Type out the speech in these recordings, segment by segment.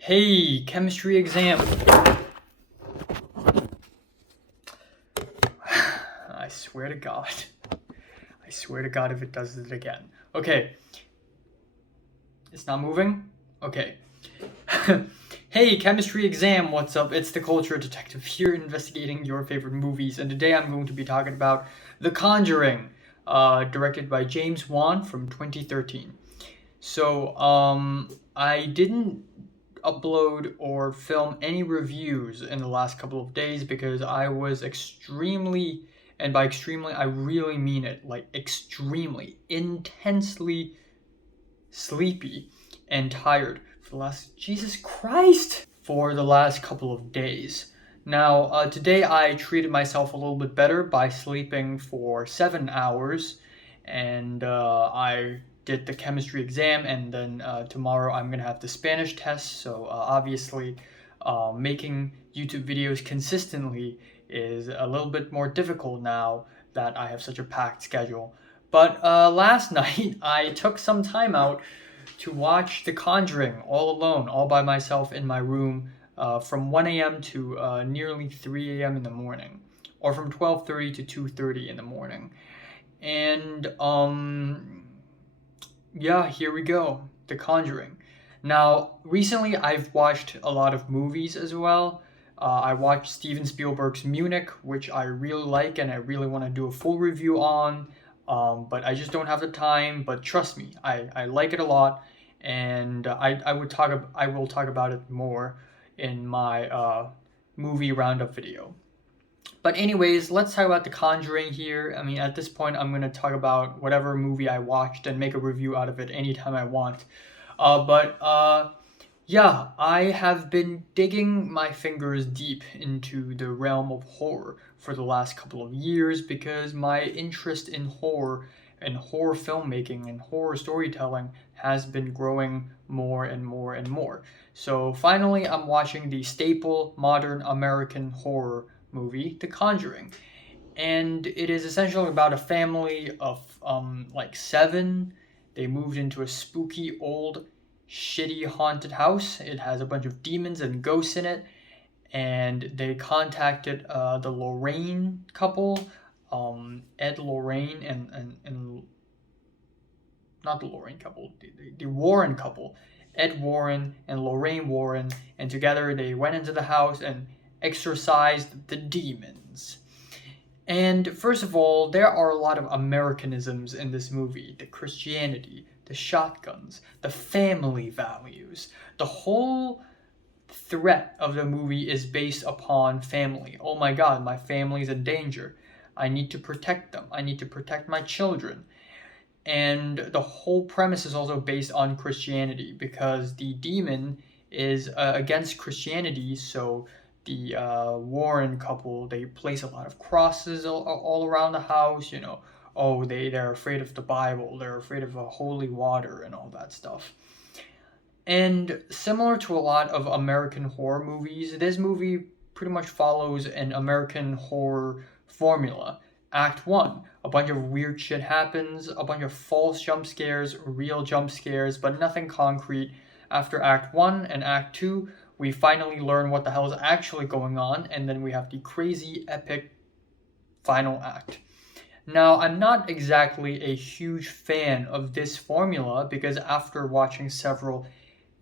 Hey, chemistry exam. I swear to God. I swear to God if it does it again. Okay. It's not moving? Okay. Hey, chemistry exam, what's up? It's the Culture Detective here investigating your favorite movies, and today I'm going to be talking about The Conjuring, directed by James Wan from 2013. So, I didn't upload or film any reviews in the last couple of days because I was extremely, and by extremely, I really mean it, like extremely, intensely sleepy and tired for the last, Jesus Christ, for the last couple of days. Now, today I treated myself a little bit better by sleeping for 7 hours, and I did the chemistry exam, and then tomorrow I'm gonna have the Spanish test. So obviously, making YouTube videos consistently is a little bit more difficult now that I have such a packed schedule. But last night I took some time out to watch The Conjuring all alone, all by myself in my room, from 1 a.m. to nearly 3 a.m. in the morning, or from 12:30 to 2:30 in the morning. And yeah, here we go, The Conjuring. Now, recently I've watched a lot of movies as well. I watched Steven Spielberg's Munich, which I really like and I really want to do a full review on, but I just don't have the time. But trust me, I like it a lot, and I will talk about it more in my movie roundup video. But anyways, let's talk about The Conjuring here. I mean, at this point, I'm going to talk about whatever movie I watched and make a review out of it anytime I want. Yeah, I have been digging my fingers deep into the realm of horror for the last couple of years because my interest in horror and horror filmmaking and horror storytelling has been growing more and more and more. So finally, I'm watching the staple modern American horror movie, The Conjuring. And it is essentially about a family of like seven. They moved into a spooky old shitty haunted house. It has a bunch of demons and ghosts in it, and they contacted the Lorraine couple, Ed Lorraine and not the Lorraine couple, the Warren couple, Ed Warren and Lorraine Warren, and together they went into the house and exorcised the demons. And first of all, there are a lot of Americanisms in this movie. The Christianity, the shotguns, the family values. The whole threat of the movie is based upon family. Oh my God, my family's in danger. I need to protect them. I need to protect my children. And the whole premise is also based on Christianity because the demon is against Christianity, so the Warren couple, they place a lot of crosses all around the house, you know. Oh, they're afraid of the Bible, they're afraid of holy water and all that stuff. And similar to a lot of American horror movies, this movie pretty much follows an American horror formula. Act 1, a bunch of weird shit happens, a bunch of false jump scares, real jump scares, but nothing concrete. After Act 1 and Act 2, we finally learn what the hell is actually going on, and then we have the crazy, epic final act. Now, I'm not exactly a huge fan of this formula because after watching several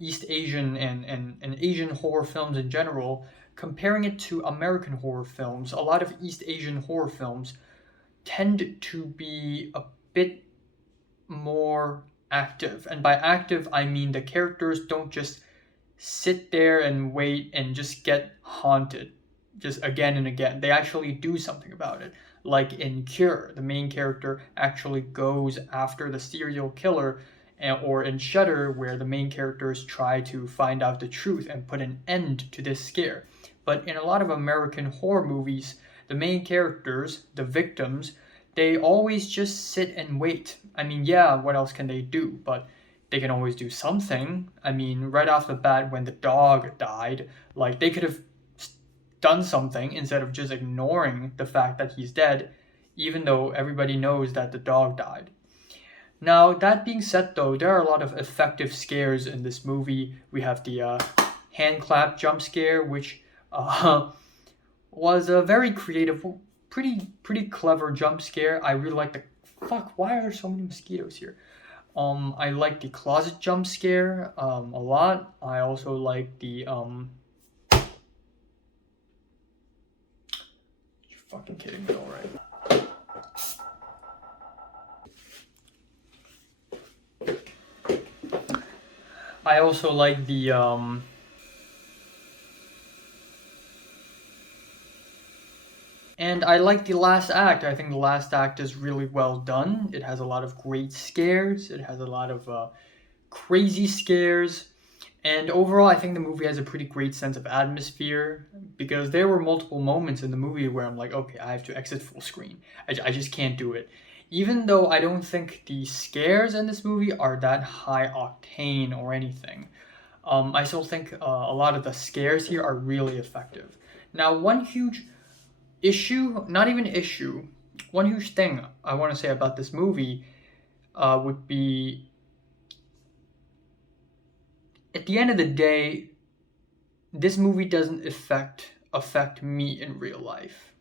East Asian and Asian horror films in general, comparing it to American horror films, a lot of East Asian horror films tend to be a bit more active. And by active, I mean the characters don't just sit there and wait and just get haunted just again and again. They actually do something about it. Like in Cure, the main character actually goes after the serial killer, or in Shudder, where the main characters try to find out the truth and put an end to this scare. But in a lot of American horror movies, the main characters, the victims, they always just sit and wait. I mean, yeah, what else can they do? But they can always do something. I mean, right off the bat, when the dog died, like they could have done something instead of just ignoring the fact that he's dead, even though everybody knows that the dog died. Now, that being said, though, there are a lot of effective scares in this movie. We have the hand clap jump scare, which uh, was a very creative, pretty clever jump scare. I really like the fuck. Why are there so many mosquitoes here? I like the closet jump scare a lot. I also like the You fucking kidding me, all right? I also like the and I like the last act. I think the last act is really well done. It has a lot of great scares. It has a lot of crazy scares. And overall, I think the movie has a pretty great sense of atmosphere because there were multiple moments in the movie where I'm like, okay, I have to exit full screen. I just can't do it. Even though I don't think the scares in this movie are that high octane or anything, I still think a lot of the scares here are really effective. Now, one huge issue, not even issue, one huge thing I want to say about this movie would be at the end of the day, this movie doesn't affect me in real life.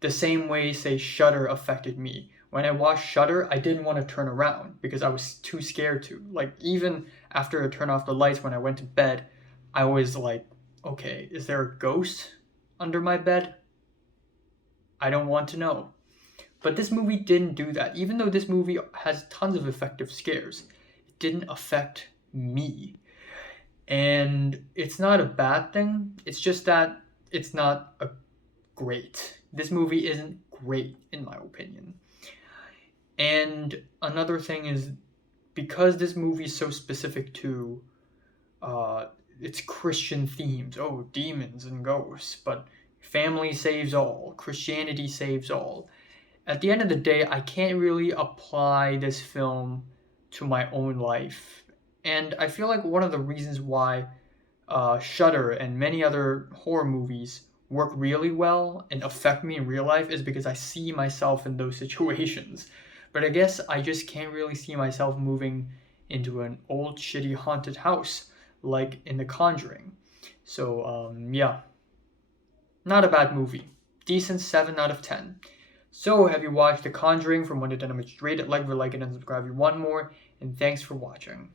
The same way, say, Shudder affected me. When I watched Shudder, I didn't want to turn around because I was too scared to. Like, even after I turned off the lights when I went to bed, I was like, okay, is there a ghost under my bed? I don't want to know. But this movie didn't do that. Even though this movie has tons of effective scares, it didn't affect me. And it's not a bad thing. It's just that it's not a great. This movie isn't great in my opinion. And another thing is because this movie is so specific to its Christian themes. Oh, demons and ghosts, but family saves all, Christianity saves all. At the end of the day, I can't really apply this film to my own life. And I feel like one of the reasons why Shudder and many other horror movies work really well and affect me in real life is because I see myself in those situations. But I guess I just can't really see myself moving into an old shitty haunted house like in The Conjuring. So yeah, not a bad movie. Decent 7 out of 10. So have you watched The Conjuring from 1 to 10 how much you rate it? Like, and subscribe if you want more. And thanks for watching.